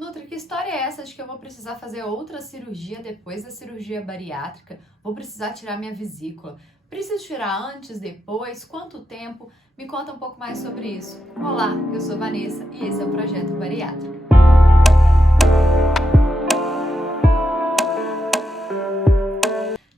Nutri, que história é essa de que eu vou precisar fazer outra cirurgia depois da cirurgia bariátrica? Vou precisar tirar minha vesícula? Preciso tirar antes, depois? Quanto tempo? Me conta um pouco mais sobre isso. Olá, eu sou Vanessa e esse é o Projeto Bariátrica.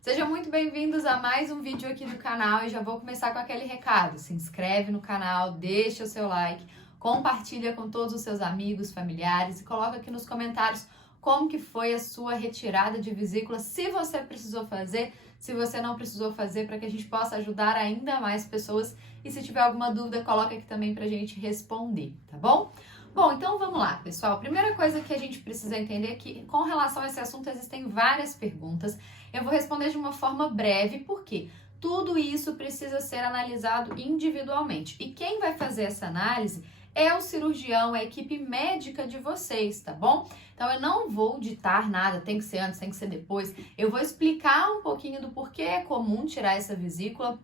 Sejam muito bem-vindos a mais um vídeo aqui do canal e já vou começar com aquele recado. Se inscreve no canal, deixa o seu like, compartilha com todos os seus amigos, familiares e coloca aqui nos comentários como que foi a sua retirada de vesícula, se você precisou fazer, se você não precisou fazer, para que a gente possa ajudar ainda mais pessoas. E se tiver alguma dúvida, coloca aqui também pra gente responder, tá bom? Bom, então vamos lá, pessoal. A primeira coisa que a gente precisa entender é que, com relação a esse assunto, existem várias perguntas. Eu vou responder de uma forma breve, porque tudo isso precisa ser analisado individualmente. E quem vai fazer essa análise é o cirurgião, é a equipe médica de vocês, tá bom? Então eu não vou ditar nada, tem que ser antes, tem que ser depois. Eu vou explicar um pouquinho do porquê é comum tirar essa vesícula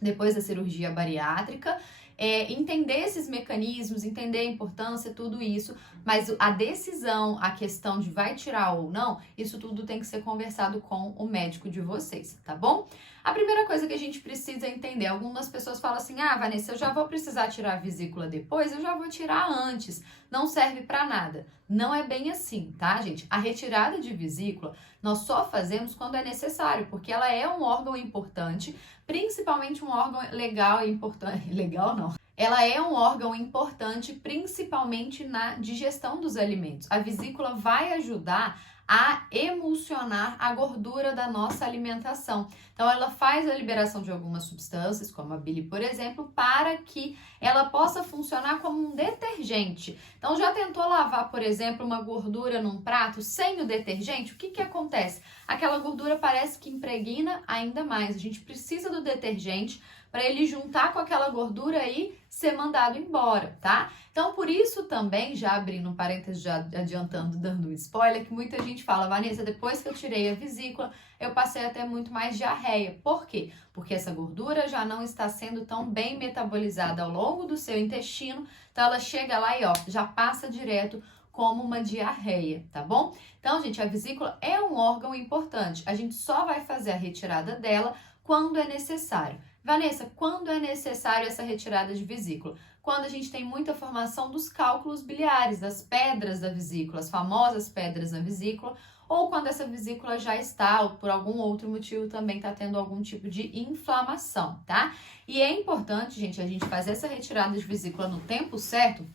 depois da cirurgia bariátrica, entender esses mecanismos, entender a importância, tudo isso, mas a decisão, a questão de vai tirar ou não, isso tudo tem que ser conversado com o médico de vocês, tá bom? A primeira coisa que a gente precisa entender, algumas pessoas falam assim, Vanessa, eu já vou precisar tirar a vesícula depois, eu já vou tirar antes, não serve pra nada. Não é bem assim, tá, gente? A retirada de vesícula nós só fazemos quando é necessário, porque ela é um órgão importante, principalmente um órgão legal e importante. Legal não. Ela é um órgão importante, principalmente na digestão dos alimentos. A vesícula vai ajudar a emulsionar a gordura da nossa alimentação. Então, ela faz a liberação de algumas substâncias, como a bile, por exemplo, para que ela possa funcionar como um detergente. Então, já tentou lavar, por exemplo, uma gordura num prato sem o detergente? O que acontece? Aquela gordura parece que impregna ainda mais. A gente precisa do detergente para ele juntar com aquela gordura e ser mandado embora, tá? Então, por isso também, já abrindo um parênteses, já adiantando, dando um spoiler, que muita gente fala, Vanessa, depois que eu tirei a vesícula, eu passei a ter muito mais diarreia. Por quê? Porque essa gordura já não está sendo tão bem metabolizada ao longo do seu intestino, então ela chega lá e, já passa direto como uma diarreia, tá bom? Então, gente, a vesícula é um órgão importante. A gente só vai fazer a retirada dela quando é necessário. Vanessa, quando é necessário essa retirada de vesícula? Quando a gente tem muita formação dos cálculos biliares, das pedras da vesícula, as famosas pedras na vesícula, ou quando essa vesícula já está, ou por algum outro motivo também está tendo algum tipo de inflamação, tá? E é importante, gente, a gente fazer essa retirada de vesícula no tempo certo,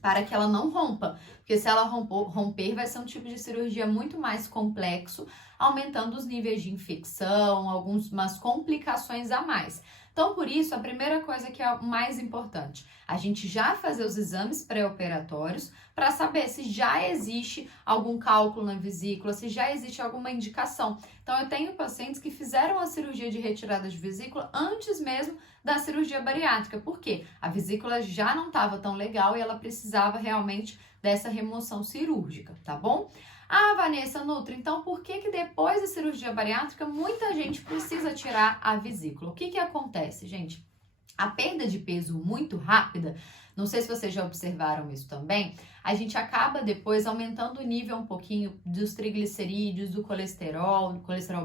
para que ela não rompa, porque se ela romper, vai ser um tipo de cirurgia muito mais complexo, aumentando os níveis de infecção, algumas complicações a mais. Então, por isso, a primeira coisa que é o mais importante, a gente já fazer os exames pré-operatórios para saber se já existe algum cálculo na vesícula, se já existe alguma indicação. Então, eu tenho pacientes que fizeram a cirurgia de retirada de vesícula antes mesmo da cirurgia bariátrica. Por quê? A vesícula já não estava tão legal e ela precisava realmente dessa remoção cirúrgica, tá bom? Vanessa, Nutri, então por que depois da cirurgia bariátrica muita gente precisa tirar a vesícula? O que acontece, gente? A perda de peso muito rápida, não sei se vocês já observaram isso também, a gente acaba depois aumentando o nível um pouquinho dos triglicerídeos, do colesterol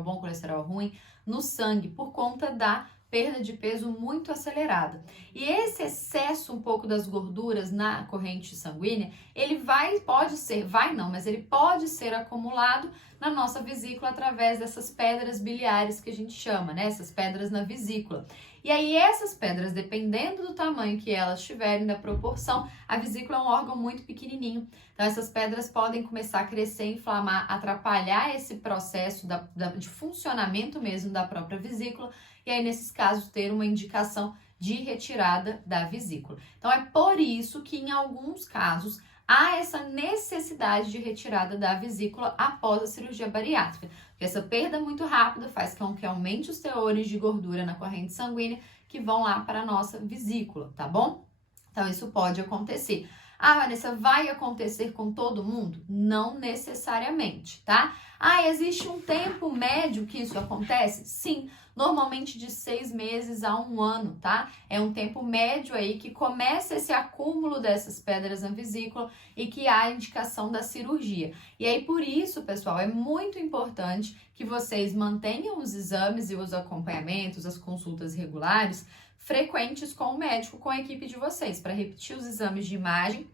bom, colesterol ruim, no sangue, por conta da perda de peso muito acelerada. E esse excesso um pouco das gorduras na corrente sanguínea, ele pode ser acumulado na nossa vesícula através dessas pedras biliares que a gente chama, né? Essas pedras na vesícula. E aí essas pedras, dependendo do tamanho que elas tiverem, da proporção, a vesícula é um órgão muito pequenininho. Então essas pedras podem começar a crescer, inflamar, atrapalhar esse processo de funcionamento mesmo da própria vesícula. E aí, nesses casos, ter uma indicação de retirada da vesícula. Então, é por isso que, em alguns casos, há essa necessidade de retirada da vesícula após a cirurgia bariátrica. Porque essa perda muito rápida faz com que aumente os teores de gordura na corrente sanguínea que vão lá para a nossa vesícula, tá bom? Então, isso pode acontecer. Ah, Vanessa, vai acontecer com todo mundo? Não necessariamente, tá? Ah, existe um tempo médio que isso acontece? Sim, normalmente de 6 meses a 1 ano, tá? É um tempo médio aí que começa esse acúmulo dessas pedras na vesícula e que há indicação da cirurgia. E aí, por isso, pessoal, é muito importante que vocês mantenham os exames e os acompanhamentos, as consultas regulares, frequentes com o médico, com a equipe de vocês, para repetir os exames de imagem,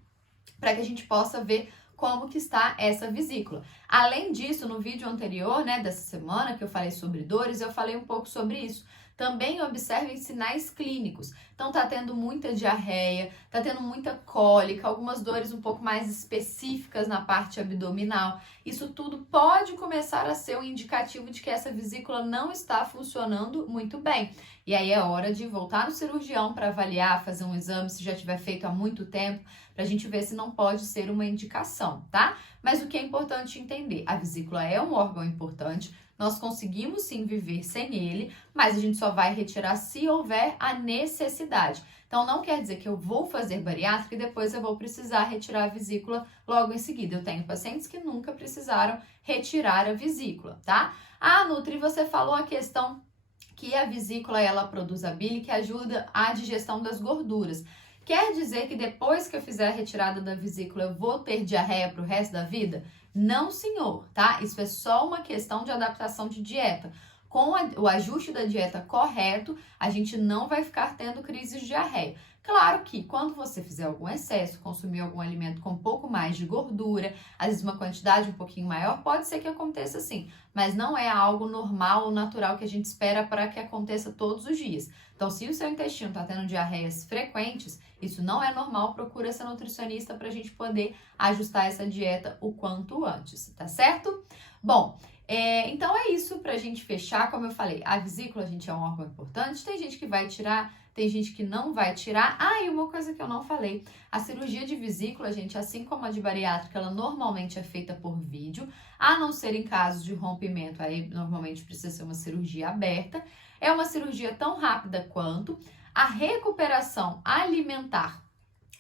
para que a gente possa ver como que está essa vesícula. Além disso, no vídeo anterior, né, dessa semana, que eu falei sobre dores, eu falei um pouco sobre isso. Também observem sinais clínicos. Então, tá tendo muita diarreia, tá tendo muita cólica, algumas dores um pouco mais específicas na parte abdominal. Isso tudo pode começar a ser um indicativo de que essa vesícula não está funcionando muito bem. E aí é hora de voltar no cirurgião para avaliar, fazer um exame, se já tiver feito há muito tempo, para a gente ver se não pode ser uma indicação, tá? Mas o que é importante entender, a vesícula é um órgão importante, nós conseguimos sim viver sem ele, mas a gente só vai retirar se houver a necessidade. Então não quer dizer que eu vou fazer bariátrica e depois eu vou precisar retirar a vesícula logo em seguida. Eu tenho pacientes que nunca precisaram retirar a vesícula, tá? Ah, Nutri, você falou a questão que a vesícula ela produz a bile que ajuda a digestão das gorduras. Quer dizer que depois que eu fizer a retirada da vesícula eu vou ter diarreia para o resto da vida? Não, senhor, tá? Isso é só uma questão de adaptação de dieta. Com o ajuste da dieta correto, a gente não vai ficar tendo crises de diarreia. Claro que quando você fizer algum excesso, consumir algum alimento com um pouco mais de gordura, às vezes uma quantidade um pouquinho maior, pode ser que aconteça sim, mas não é algo normal ou natural que a gente espera para que aconteça todos os dias. Então, se o seu intestino está tendo diarreias frequentes, isso não é normal, procura essa nutricionista para a gente poder ajustar essa dieta o quanto antes, tá certo? Bom, então é isso pra gente fechar. Como eu falei, a vesícula, gente, é um órgão importante. Tem gente que vai tirar, tem gente que não vai tirar. Ah, e uma coisa que eu não falei, a cirurgia de vesícula, gente, assim como a de bariátrica, ela normalmente é feita por vídeo, a não ser em casos de rompimento, aí normalmente precisa ser uma cirurgia aberta. É uma cirurgia tão rápida quanto. A recuperação alimentar,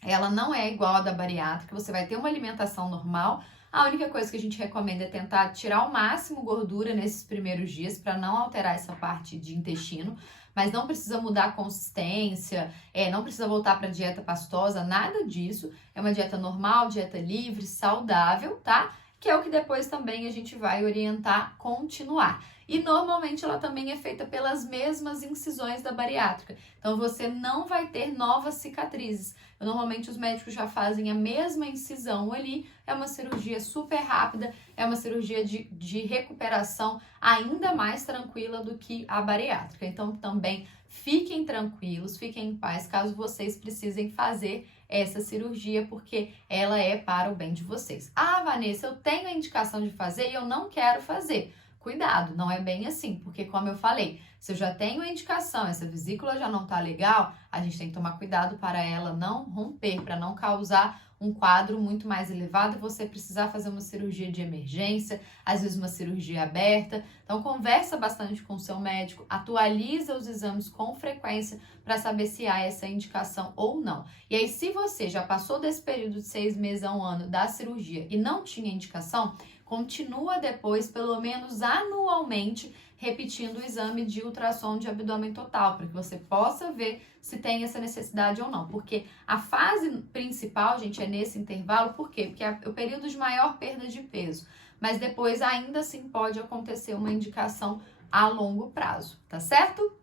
ela não é igual à da bariátrica, você vai ter uma alimentação normal. A única coisa que a gente recomenda é tentar tirar ao máximo gordura nesses primeiros dias para não alterar essa parte de intestino, mas não precisa mudar a consistência, não precisa voltar para dieta pastosa, nada disso. É uma dieta normal, dieta livre, saudável, tá? Que é o que depois também a gente vai orientar continuar. E normalmente ela também é feita pelas mesmas incisões da bariátrica. Então você não vai ter novas cicatrizes. Normalmente os médicos já fazem a mesma incisão ali. É uma cirurgia super rápida, é uma cirurgia de recuperação ainda mais tranquila do que a bariátrica. Então também fiquem tranquilos, fiquem em paz caso vocês precisem fazer essa cirurgia, porque ela é para o bem de vocês. Ah, Vanessa, eu tenho a indicação de fazer e eu não quero fazer. Cuidado, não é bem assim, porque como eu falei, se eu já tenho a indicação, essa vesícula já não tá legal, a gente tem que tomar cuidado para ela não romper, para não causar um quadro muito mais elevado e você precisar fazer uma cirurgia de emergência, às vezes uma cirurgia aberta. Então conversa bastante com o seu médico, atualiza os exames com frequência para saber se há essa indicação ou não. E aí, se você já passou desse período de 6 meses a 1 ano da cirurgia e não tinha indicação, continua depois, pelo menos anualmente, repetindo o exame de ultrassom de abdômen total, para que você possa ver se tem essa necessidade ou não. Porque a fase principal, gente, é nesse intervalo. Por quê? Porque é o período de maior perda de peso. Mas depois, ainda assim, pode acontecer uma indicação a longo prazo, tá certo?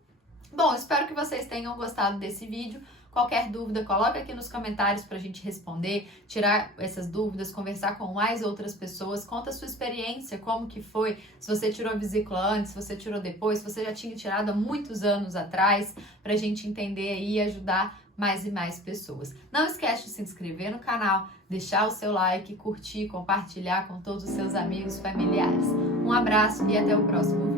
Bom, espero que vocês tenham gostado desse vídeo. Qualquer dúvida, coloca aqui nos comentários pra gente responder, tirar essas dúvidas, conversar com mais outras pessoas, conta a sua experiência, como que foi, se você tirou a vesícula antes, se você tirou depois, se você já tinha tirado há muitos anos atrás, pra gente entender aí e ajudar mais e mais pessoas. Não esquece de se inscrever no canal, deixar o seu like, curtir, compartilhar com todos os seus amigos, familiares. Um abraço e até o próximo vídeo.